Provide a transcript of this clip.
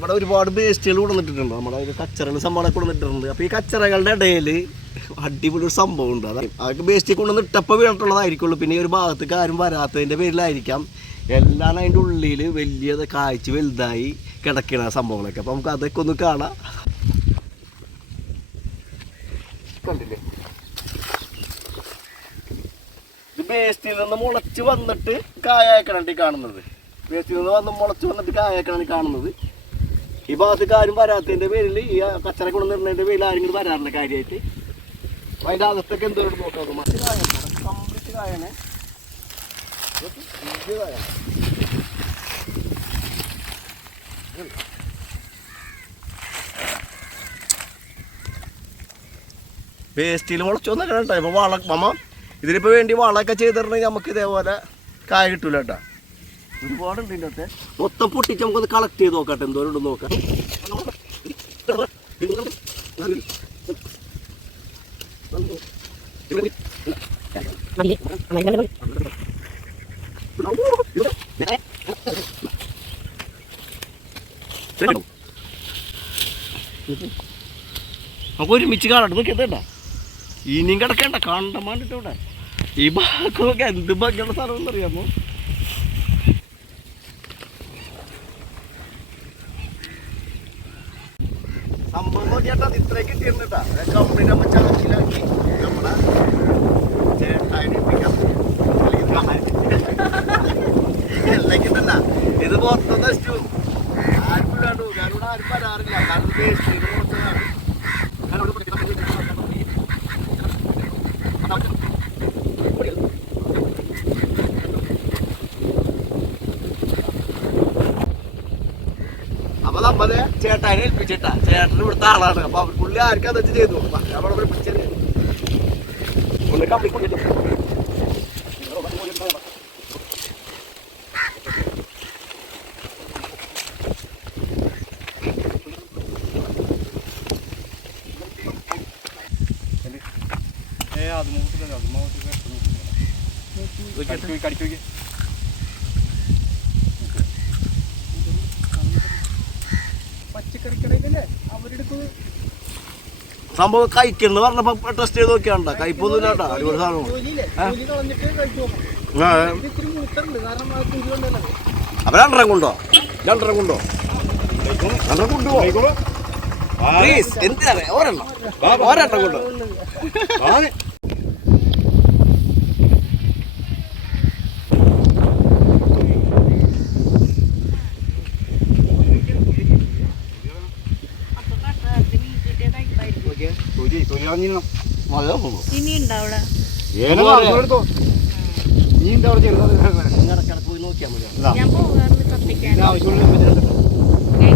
ഇവിടെ ഒരുപാട് വേസ്റ്റുകൾ കൊണ്ടുവന്നിട്ടുണ്ട് നമ്മുടെ ഒരു കച്ചറകൾ സംഭവം കൊടുത്തിട്ടുണ്ട് അപ്പോൾ ഈ കച്ചറകളുടെ ഇടയിൽ അടിപൊളി ഒരു സംഭവം ഉണ്ട് അതായത് അതൊക്കെ വേസ്റ്റ് കൊണ്ടുവന്ന് ഇട്ടപ്പോൾ വീണിട്ടുള്ളതായിരിക്കുള്ളൂ. പിന്നെ ഈ ഒരു ഭാഗത്തേക്ക് ആരും വരാത്തതിന്റെ പേരിലായിരിക്കാം എല്ലാം അതിന്റെ ഉള്ളിൽ വലിയ കാഴ്ച വലുതായി കിടക്കണ സംഭവങ്ങളൊക്കെ. അപ്പോൾ നമുക്ക് അതൊക്കെ ഒന്ന് കാണാം. കണ്ടില്ലേ? വേസ്റ്റിൽ നിന്ന് മുളച്ച് വന്നിട്ട് കായ കായക്കണി കാണുന്നത്. വേസ്റ്റിൽ നിന്ന് വന്ന് മുളച്ച് വന്നിട്ട് കായ കായക്കണി കാണുന്നത്. ഈ ഭാഗത്തേക്ക് ആരും വരാത്തതിന്റെ പേരിൽ ഈ കച്ചറ കൊണ്ടുവന്നിരുന്നതിന്റെ പേരിൽ ആരും ഇങ്ങോട്ട് വരാറില്ല കാര്യമായിട്ട് അതിന്റെ അകത്തൊക്കെ എന്തോ നോക്കാം മറ്റു കായാണ്. വേസ്റ്റിൽ മുളച്ചൊന്നും കേട്ടോ. ഇപ്പൊ വള മമ്മ ഇതിനിപ്പോ വേണ്ടി വളമൊക്കെ ചെയ്തിട്ടുണ്ടെങ്കിൽ നമുക്ക് ഇതേപോലെ കായ കിട്ടൂല കേട്ടോ. ഒരുപാടുണ്ട് ഇതിന്റെ അകത്തെ. മൊത്തം പൊട്ടിച്ച് നമുക്കൊന്ന് കളക്ട് ചെയ്ത് നോക്കട്ടെ. എന്തോരം ഉണ്ടെന്ന് നോക്കാം. നമുക്ക് ഒരുമിച്ച് കാണട്ടെ നോക്കിയതേണ്ട ഇനിയും കിടക്കണ്ട. കണ്ടമാണ്ടിട്ട് ഇവിടെ. ഈ ഭാഗമൊക്കെ എന്ത് ഭംഗിയുള്ള സ്ഥലം അറിയാമോ? നോക്കിയാട്ടാ അത് ഇത്രയും കിട്ടിയിരുന്നിട്ടാ കമ്പനി നമ്മ ചാക്കിലാക്കി നമ്മളെ ചേട്ടായി എല്ലാം കിട്ടണ്ട. ഇത് പുറത്തുനിന്ന് നശിച്ചു ആർക്കും വേണ്ടു കാരണം ഇവിടെ ആരും വരാറില്ല. കാരണം വേസ്റ്റ് ചെയ്ത് പുറത്താണ് അപ്പൊ നമ്മൾ ചേട്ടാനെ ഏൽപ്പിച്ചിട്ടാ. ചേട്ടൻ ഇവിടുത്തെ ആളാണ്. അപ്പൊ അവർ പുള്ളി ആർക്കും അതൊക്കെ ചെയ്തു അവിടെ പിടിച്ചത് ഒന്ന് കമ്പി കൊണ്ടിട്ടു പച്ചക്കറിക്കടയിലല്ലേ അവരുടെ സംഭവം കഴിക്കുന്നു പറഞ്ഞപ്പോ ടെസ്റ്റ് ചെയ്ത് നോക്കിയാണ്ട? കയ്പൊന്നും ഇല്ലാട്ടാ അടിപൊളി സാധനം അപ്പൊ രണ്ടരം കൊണ്ടോ? രണ്ടരം കൊണ്ടോ? രണ്ടരം കൊണ്ടുപോ. എന്തിനാ? ഒരെണ്ണം. ഒരെണ്ണം കൊണ്ടോ? നല്ല പോകും ഇനി ഉണ്ടോ അവിടെ ഇടയ്ക്കിടയ്ക്ക് പോയി നോക്കിയാൽ മതി. ഞാൻ പോകാറുണ്ട് കത്തിക്കാൻ. ഏ